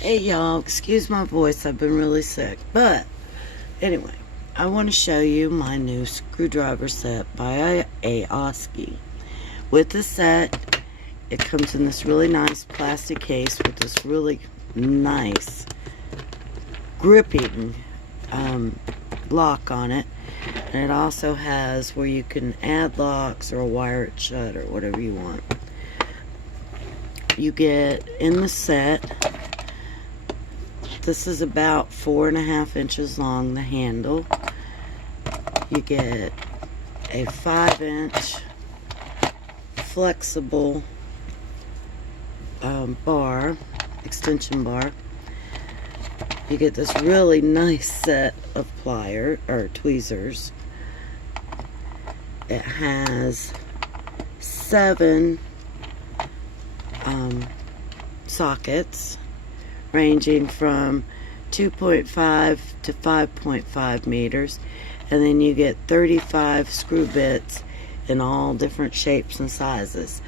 Hey y'all, excuse my voice, I've been really sick. But anyway, I want to show you my new screwdriver set by Aosky. With the set, it comes in this really nice plastic case with this really nice gripping lock on it. And it also has where you can add locks or wire it shut or whatever you want. You get in the set, this is about 4.5 inches long, the handle. You get a 5-inch flexible bar, extension bar. You get this really nice set of pliers or tweezers. It has 7 sockets ranging from 2.5 to 5.5 meters, and then you get 35 screw bits in all different shapes and sizes.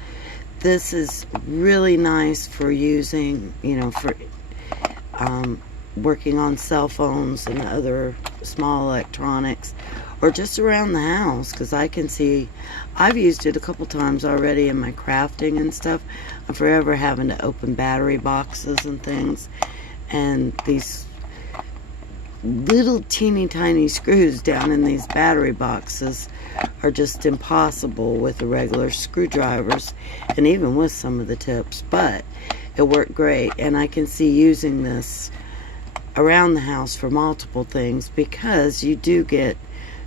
This is really nice for using, for working on cell phones and other small electronics, or just around the house, because I can see I've used it a couple times already in my crafting and stuff. I'm forever having to open battery boxes and things, and these little teeny tiny screws down in these battery boxes are just impossible with the regular screwdrivers, and even with some of the tips. But it worked great, and I can see using this around the house for multiple things, because you do get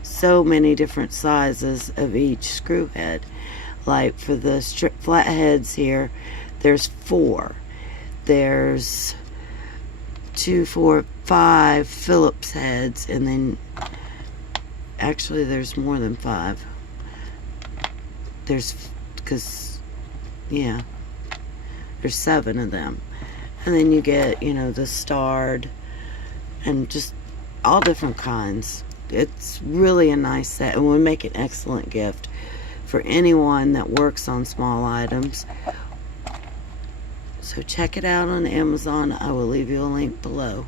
so many different sizes of each screw head. Like for the flat heads here, there's 4. There's 2, 4, 5 Phillips heads, and then actually there's more than 5. There's 7 of them. And then you get, the starred and just all different kinds. It's really a nice set, and will make an excellent gift for anyone that works on small items. So check it out on Amazon. I will leave you a link below.